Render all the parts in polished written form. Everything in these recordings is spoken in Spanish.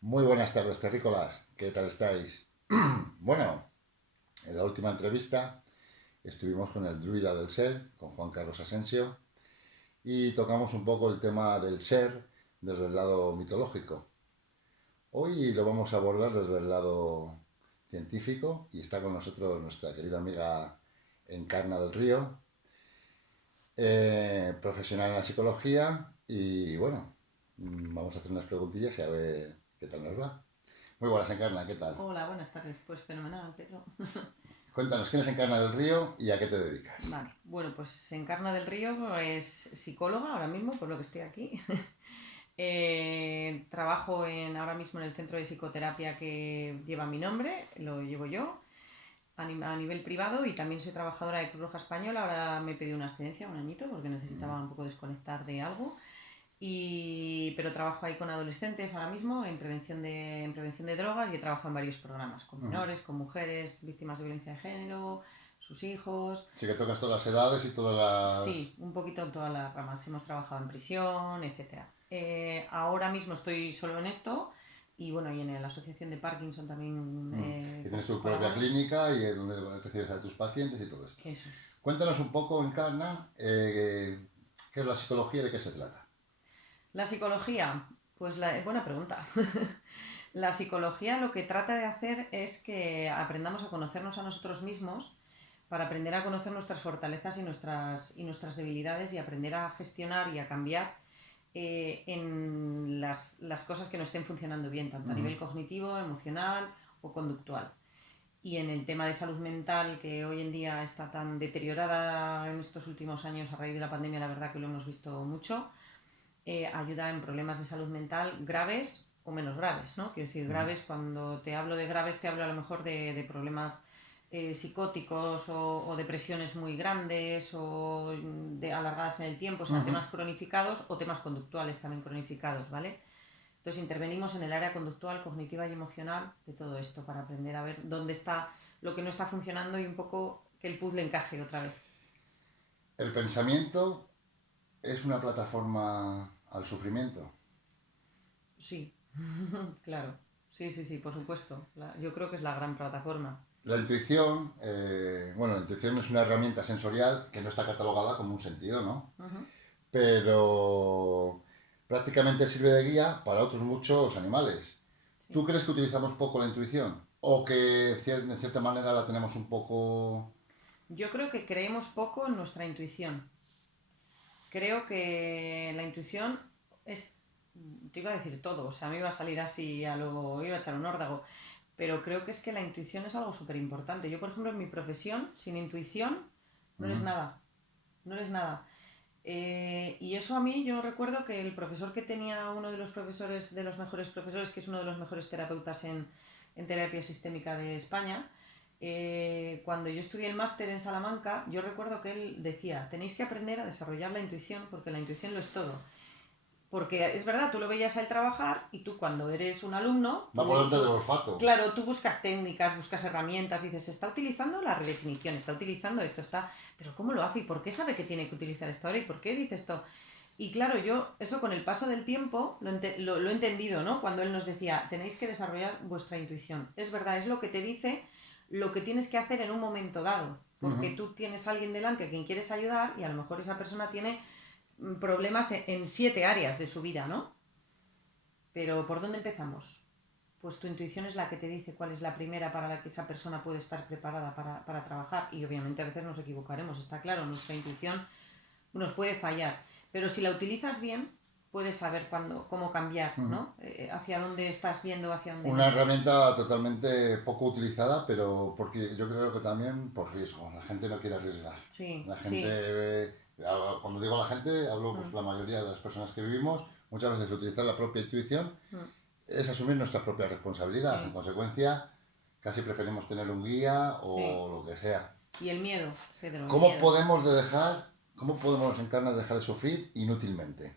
Muy buenas tardes, terrícolas. ¿Qué tal estáis? Bueno, en la última entrevista estuvimos con el druida del ser, con Juan Carlos Asensio, y tocamos un poco el tema del ser desde el lado mitológico. Hoy lo vamos a abordar desde el lado científico y está con nosotros nuestra querida amiga Encarna del Río, profesional en la psicología y bueno, vamos a hacer unas preguntillas y a ver qué tal nos va. Muy buenas, Encarna, ¿qué tal? Hola, buenas tardes. Pues fenomenal, Pedro. Cuéntanos, ¿quién es Encarna del Río y a qué te dedicas? Vale, bueno, pues Encarna del Río es psicóloga ahora mismo, por lo que estoy aquí. Trabajo ahora mismo en el centro de psicoterapia que lleva mi nombre, lo llevo yo a nivel privado y también soy trabajadora de Cruz Roja Española. Ahora me he pedido una excedencia, un añito, porque necesitaba un poco desconectar de algo. Pero trabajo ahí con adolescentes ahora mismo en prevención de drogas y he trabajado en varios programas, con Ujú. menores, con mujeres, víctimas de violencia de género, sus hijos. Sí que tocas todas las edades y todas las... Sí, un poquito en todas las ramas. Hemos trabajado en prisión, etcétera. Ahora mismo estoy solo en esto y bueno, y en la asociación de Parkinson también Y tienes tu propia colaboro. clínica y es donde recibes a tus pacientes y todo esto. Eso es. Cuéntanos un poco, Encarna, qué es la psicología y de qué se trata. La psicología, pues buena pregunta. La psicología lo que trata de hacer es que aprendamos a conocernos a nosotros mismos para aprender a conocer nuestras fortalezas y nuestras debilidades y aprender a gestionar y a cambiar en las cosas que no estén funcionando bien, tanto a Ujú. nivel cognitivo, emocional o conductual. Y en el tema de salud mental, que hoy en día está tan deteriorada en estos últimos años a raíz de la pandemia, la verdad que lo hemos visto mucho, ayuda en problemas de salud mental graves o menos graves, ¿no? Quiero decir, Ujú. graves, cuando te hablo de graves, te hablo a lo mejor de problemas psicóticos o depresiones muy grandes o de alargadas en el tiempo, o sea, Ujú. temas cronificados o temas conductuales también cronificados, ¿vale? Entonces intervenimos en el área conductual, cognitiva y emocional de todo esto para aprender a ver dónde está lo que no está funcionando y un poco que el puzzle encaje otra vez. El pensamiento es una plataforma al sufrimiento. Sí, claro. Sí, sí, sí, por supuesto. Yo creo que es la gran plataforma. La intuición, bueno, la intuición es una herramienta sensorial que no está catalogada como un sentido, ¿no? Ujú. Pero prácticamente sirve de guía para otros muchos animales. Sí. ¿Tú crees que utilizamos poco la intuición? ¿O que de cierta manera la tenemos un poco... Yo creo que creemos poco en nuestra intuición. Creo que la intuición es, te iba a decir todo, o sea, me iba a salir así, iba a echar un órdago, pero creo que es que la intuición es algo súper importante. Yo, por ejemplo, en mi profesión, sin intuición, no eres Ujú. nada, no eres nada. Y eso a mí, yo recuerdo que el profesor que tenía, uno de los profesores, de los mejores profesores, que es uno de los mejores terapeutas en terapia sistémica de España, cuando yo estudié el máster en Salamanca, yo recuerdo que él decía, tenéis que aprender a desarrollar la intuición porque la intuición lo es todo. Porque es verdad, tú lo veías a él trabajar y tú cuando eres un alumno, Va por delante del olfato. claro, tú buscas técnicas, buscas herramientas, dices, se está utilizando la redefinición, está utilizando esto, está... Pero ¿cómo lo hace y por qué sabe que tiene que utilizar esto ahora y por qué dice esto? Y claro, yo eso con el paso del tiempo lo he entendido, ¿no? Cuando él nos decía, tenéis que desarrollar vuestra intuición. Es verdad, es lo que te dice lo que tienes que hacer en un momento dado. Porque Ujú. tú tienes a alguien delante a quien quieres ayudar y a lo mejor esa persona tiene problemas en 7 áreas de su vida, ¿no? Pero ¿por dónde empezamos? Pues tu intuición es la que te dice cuál es la primera para la que esa persona puede estar preparada para trabajar. Y obviamente a veces nos equivocaremos, está claro, nuestra intuición nos puede fallar. Pero si la utilizas bien, puedes saber cómo cambiar, Ujú. ¿no? Hacia dónde estás yendo, hacia dónde Una no. herramienta totalmente poco utilizada, pero porque yo creo que también por riesgo. La gente no quiere arriesgar. Sí, La gente, sí. cuando digo la gente, hablo pues Mm, la mayoría de las personas que vivimos, muchas veces utilizar la propia intuición mm, es asumir nuestra propia responsabilidad. En sí, consecuencia, casi preferimos tener un guía sí. o lo que sea. Y el miedo, Pedro, el ¿Cómo miedo. podemos de dejar, cómo podemos encarnar dejar de sufrir inútilmente?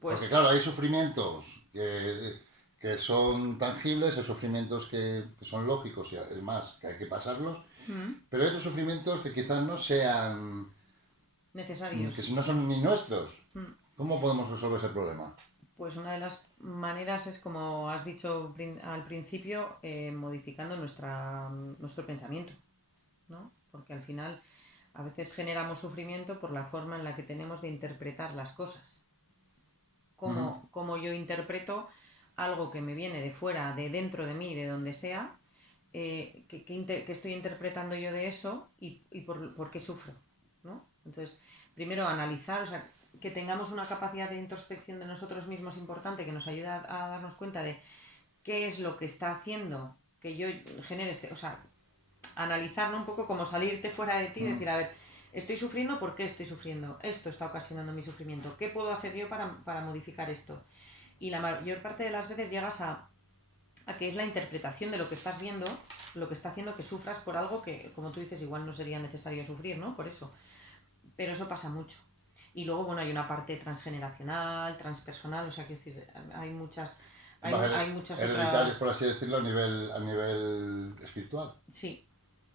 Porque claro, Pues hay sufrimientos que son tangibles, hay sufrimientos que son lógicos y además que hay que pasarlos, mm, pero hay otros sufrimientos que quizás no sean, que necesarios. no son ni nuestros. Mm. ¿Cómo podemos resolver ese problema? Pues una de las maneras es, como has dicho al principio, modificando nuestro pensamiento, ¿no? Porque al final a veces generamos sufrimiento por la forma en la que tenemos de interpretar las cosas. Cómo yo interpreto algo que me viene de fuera, de dentro de mí, de donde sea, que estoy interpretando yo de eso y por qué sufro, ¿no? Entonces, primero analizar, o sea, que tengamos una capacidad de introspección de nosotros mismos importante que nos ayuda a darnos cuenta de qué es lo que está haciendo que yo genere o sea, analizar, ¿no? Un poco como salirte fuera de ti y decir, a ver, estoy sufriendo, ¿por qué estoy sufriendo? Esto está ocasionando mi sufrimiento. ¿Qué puedo hacer yo para modificar esto? Y la mayor parte de las veces llegas a que es la interpretación de lo que estás viendo, lo que está haciendo que sufras por algo que, como tú dices, igual no sería necesario sufrir, ¿no? Por eso. Pero eso pasa mucho. Y luego, bueno, hay una parte transgeneracional, transpersonal, o sea, que decir, hay muchas... Hay muchas hereditarios, otras... por así decirlo, a nivel espiritual. Sí,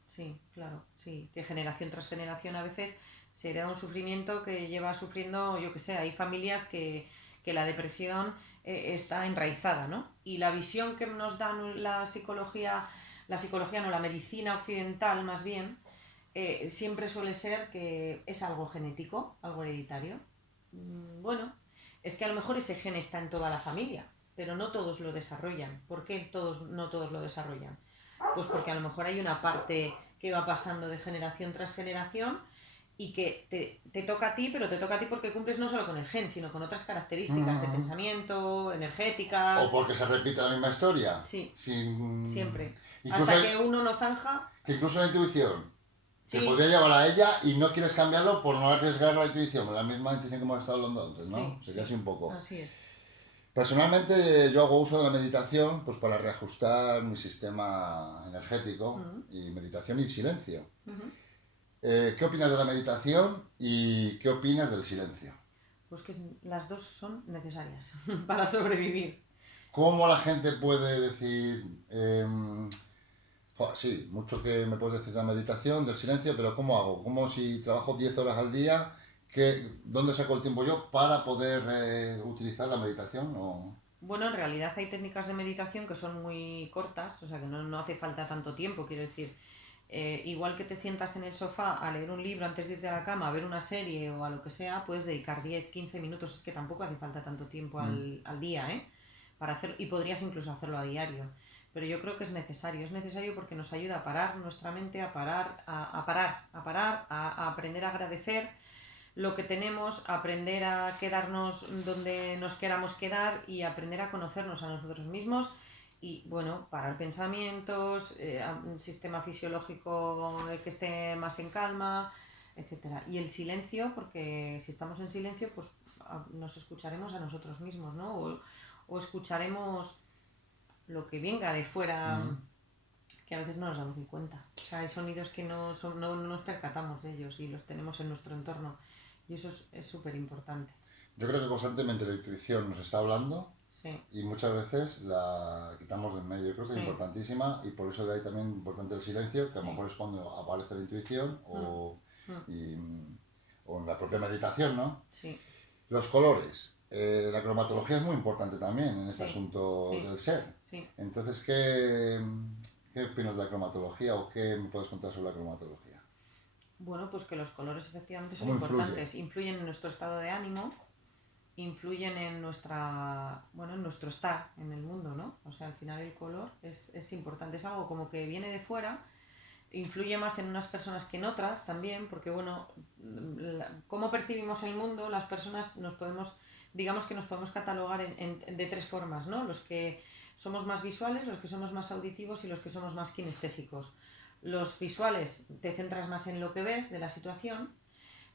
sí, claro, sí. Que generación tras generación a veces se hereda un sufrimiento que lleva sufriendo, yo que sé, hay familias que la depresión está enraizada, ¿no? Y la visión que nos da la psicología no, la medicina occidental más bien, siempre suele ser que es algo genético, algo hereditario. Bueno, es que a lo mejor ese gen está en toda la familia, pero no todos lo desarrollan. ¿Por qué no todos lo desarrollan? Pues porque a lo mejor hay una parte que va pasando de generación tras generación y que te toca a ti, pero te toca a ti porque cumples no solo con el gen, sino con otras características de pensamiento, energéticas. O porque se repite la misma historia. Sí, Sin... siempre. Incluso Hasta que uno no zanja. que incluso la intuición te Sí, podría llevar a ella y no quieres cambiarlo por no arriesgar la intuición, la misma intuición que hemos estado hablando antes, ¿no? sí, Sería así sí, un poco. así es. Personalmente yo hago uso de la meditación pues para reajustar mi sistema energético y meditación y silencio. ¿Qué opinas de la meditación y qué opinas del silencio? Pues que las dos son necesarias para sobrevivir. ¿Cómo la gente puede decir, joder, sí, mucho que me puedes decir de la meditación, del silencio, pero ¿cómo hago? ¿Cómo si trabajo 10 horas al día? ¿Dónde saco el tiempo yo para poder utilizar la meditación? Bueno, en realidad hay técnicas de meditación que son muy cortas, o sea que no hace falta tanto tiempo, quiero decir. Igual que te sientas en el sofá a leer un libro antes de irte a la cama, a ver una serie o a lo que sea, puedes dedicar 10, 15 minutos, es que tampoco hace falta tanto tiempo al día, ¿eh? Para hacer, y podrías incluso hacerlo a diario. Pero yo creo que es necesario porque nos ayuda a parar nuestra mente, a parar, a aprender a agradecer lo que tenemos, aprender a quedarnos donde nos queramos quedar y aprender a conocernos a nosotros mismos y, bueno, parar pensamientos, un sistema fisiológico que esté más en calma, etcétera. Y el silencio, porque si estamos en silencio, pues nos escucharemos a nosotros mismos, ¿no? O escucharemos lo que venga de fuera, que a veces no nos damos ni cuenta. O sea, hay sonidos que no nos percatamos de ellos y los tenemos en nuestro entorno. Y eso es súper importante. Yo creo que constantemente la intuición nos está hablando Sí, y muchas veces la quitamos del medio. Yo creo que es sí, importantísima y por eso de ahí también importante el silencio, que a lo sí. mejor es cuando aparece la intuición Mm, y, o en la propia meditación, ¿no? sí, Los colores. La cromatología es muy importante también en este sí, asunto sí, del ser. sí. Entonces, ¿qué opinas de la cromatología o qué me puedes contar sobre la cromatología? Bueno, pues que los colores efectivamente son ¿Cómo influye? importantes. Influyen en nuestro estado de ánimo, influyen en en nuestro estar en el mundo, ¿no? O sea, al final el color es importante. Es algo como que viene de fuera, influye más en unas personas que en otras también, porque bueno, cómo percibimos el mundo, las personas digamos que nos podemos catalogar de tres formas, ¿no? Los que somos más visuales, los que somos más auditivos y los que somos más kinestésicos. Los visuales te centras más en lo que ves de la situación,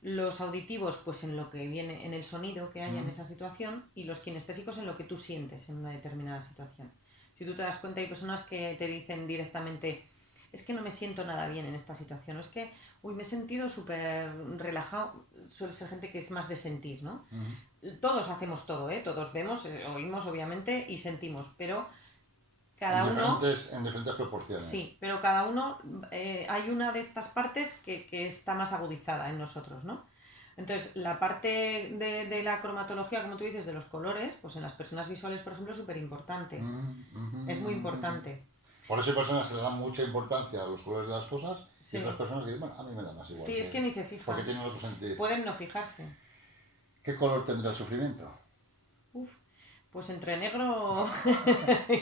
los auditivos pues en lo que viene, en el sonido que haya en esa situación, y los kinestésicos en lo que tú sientes en una determinada situación. Si tú te das cuenta, hay personas que te dicen directamente, es que no me siento nada bien en esta situación, o es que, uy, me he sentido súper relajado. Suele ser gente que es más de sentir, ¿no? Todos hacemos todo, ¿eh? Todos vemos, oímos obviamente y sentimos, pero cada uno, En diferentes proporciones. sí, pero cada uno, hay una de estas partes que está más agudizada en nosotros, ¿no? Entonces, la parte de la cromatología, como tú dices, de los colores, pues en las personas visuales, por ejemplo, es súper importante. Es muy importante. Por eso hay personas que le dan mucha importancia a los colores de las cosas y otras Sí. personas que dicen, bueno, a mí me da más igual. Sí, es que ni se Porque fijan. tienen otro sentido. Pueden no fijarse. ¿Qué color tendrá el sufrimiento? Uf, pues entre negro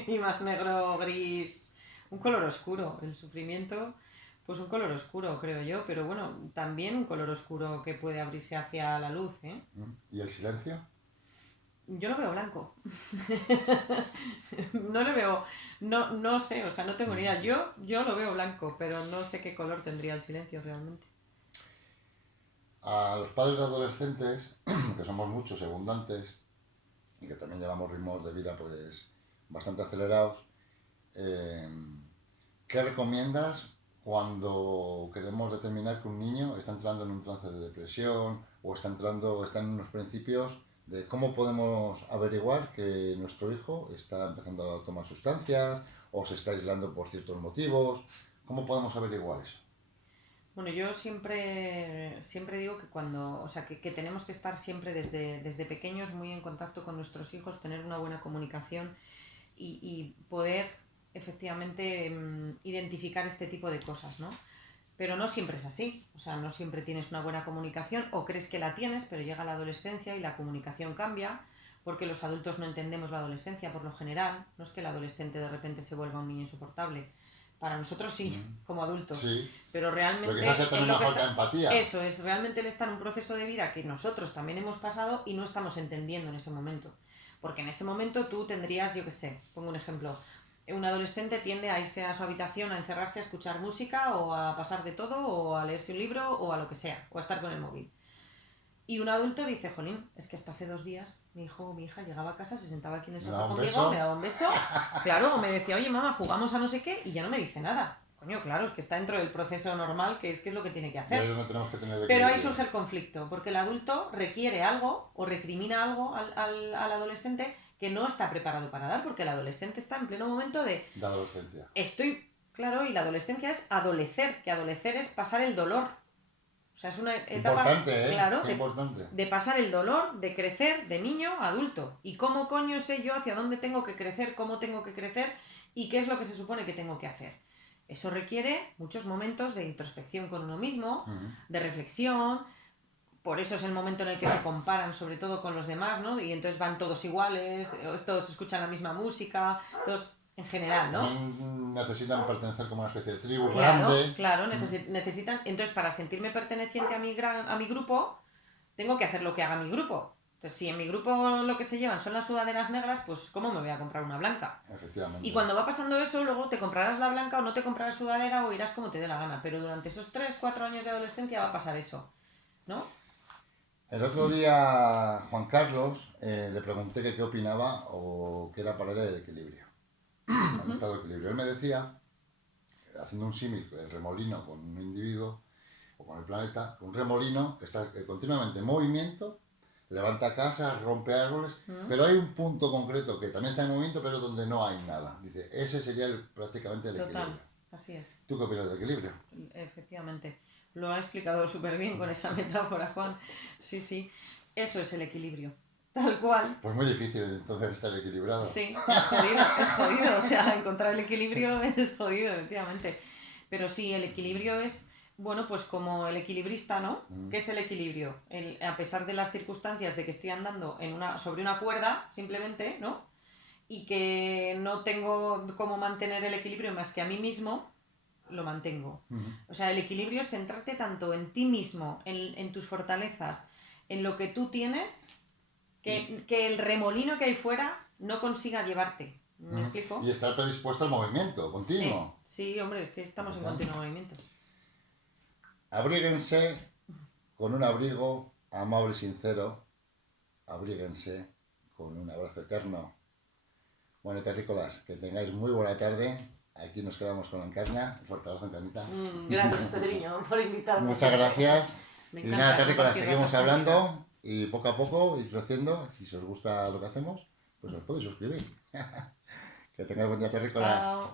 y más negro, gris, un color oscuro. El sufrimiento, pues un color oscuro, creo yo, pero bueno, también un color oscuro que puede abrirse hacia la luz, ¿eh? ¿Y el silencio? Yo lo veo blanco. No le veo, no sé, o sea, no tengo ni idea. Yo lo veo blanco, pero no sé qué color tendría el silencio realmente. A los padres de adolescentes, que somos muchos y abundantes, y que también llevamos ritmos de vida pues bastante acelerados, eh, ¿qué recomiendas cuando queremos determinar que un niño está entrando en un trance de depresión o está en unos principios de cómo podemos averiguar que nuestro hijo está empezando a tomar sustancias o se está aislando por ciertos motivos? ¿Cómo podemos averiguar eso? Bueno, yo siempre digo que o sea, que tenemos que estar siempre desde pequeños muy en contacto con nuestros hijos, tener una buena comunicación y poder efectivamente identificar este tipo de cosas, ¿no? Pero no siempre es así, o sea, no siempre tienes una buena comunicación o crees que la tienes, pero llega la adolescencia y la comunicación cambia porque los adultos no entendemos la adolescencia por lo general, no es que el adolescente de repente se vuelva un niño insoportable, para nosotros sí, como adultos, Sí, pero pero realmente quizás sea también en lo una que falta de está, empatía. eso es, realmente él está en un proceso de vida que nosotros también hemos pasado y no estamos entendiendo en ese momento, porque en ese momento tú tendrías, yo qué sé, pongo un ejemplo, un adolescente tiende a irse a su habitación, a encerrarse, a escuchar música o a pasar de todo o a leerse un libro o a lo que sea, o a estar con el móvil. Y un adulto dice, jolín, es que hasta hace 2 días mi hijo o mi hija llegaba a casa, se sentaba aquí en el ¿Me da sofá un conmigo, me beso? daba un beso, claro, o me decía, oye mamá, jugamos a no sé qué, y ya no me dice nada. Coño, claro, es que está dentro del proceso normal, que es lo que tiene que Y ahí hacer. es donde tenemos que tener Pero ahí equilibrio. surge el conflicto, porque el adulto requiere algo o recrimina algo al adolescente que no está preparado para dar, porque el adolescente está en pleno momento de De adolescencia. estoy, claro, y la adolescencia es adolecer, que adolecer es pasar el dolor. O sea, es una etapa, Importante, ¿eh? claro, Qué importante. de pasar el dolor, de crecer de niño a adulto. ¿Y cómo coño sé yo hacia dónde tengo que crecer, cómo tengo que crecer y qué es lo que se supone que tengo que hacer? Eso requiere muchos momentos de introspección con uno mismo, de reflexión. Por eso es el momento en el que se comparan sobre todo con los demás, ¿no? Y entonces van todos iguales, todos escuchan la misma música, todos en general, ¿no? También necesitan pertenecer como una especie de tribu Claro, grande. claro, necesitan. Entonces, para sentirme perteneciente a mi grupo, tengo que hacer lo que haga mi grupo. Entonces, si en mi grupo lo que se llevan son las sudaderas negras, pues ¿cómo me voy a comprar una blanca? Y Efectivamente. cuando va pasando eso, luego te comprarás la blanca o no te comprarás sudadera o irás como te dé la gana. Pero durante esos 3 4 años de adolescencia va a pasar eso, ¿no? El otro día, Juan Carlos, le pregunté que qué opinaba o qué era para él el equilibrio, el estado de equilibrio. Él me decía, haciendo un símil, el remolino con un individuo o con el planeta, un remolino que está continuamente en movimiento, levanta casas, rompe árboles, pero hay un punto concreto que también está en movimiento, pero donde no hay nada. Dice, ese sería prácticamente el Total, equilibrio. así es. ¿Tú qué opinas del equilibrio? Efectivamente. Lo ha explicado súper bien con esa metáfora, Juan. Sí, sí. Eso es el equilibrio. Tal cual. Pues muy difícil entonces estar equilibrado. Sí, es jodido, es jodido. O sea, encontrar el equilibrio es jodido, efectivamente. Pero sí, el equilibrio es, bueno, pues como el equilibrista, ¿no? ¿Qué es el equilibrio? A pesar de las circunstancias de que estoy andando sobre una cuerda, simplemente, ¿no? Y que no tengo cómo mantener el equilibrio más que a mí mismo, lo mantengo. O sea, el equilibrio es centrarte tanto en ti mismo, en tus fortalezas, en lo que tú tienes, que el remolino que hay fuera no consiga llevarte. ¿Me explico? Y estar predispuesto al movimiento Sí, continuo. sí, hombre, es que estamos en continuo movimiento. Abríguense con un abrigo amable y sincero. Abríguense con un abrazo eterno. Bueno, terrícolas, que tengáis muy buena tarde. Aquí nos quedamos con la Encarna. Un fuerte abrazo, Encarnita. Gracias, Pedriño, por invitarme. Muchas gracias. Me Y encanta nada, terrícolas, compartir seguimos ratos contigo. hablando y poco a poco ir creciendo. Si os gusta lo que hacemos, pues os podéis suscribir. Que tengáis buen día, terrícolas. Chao.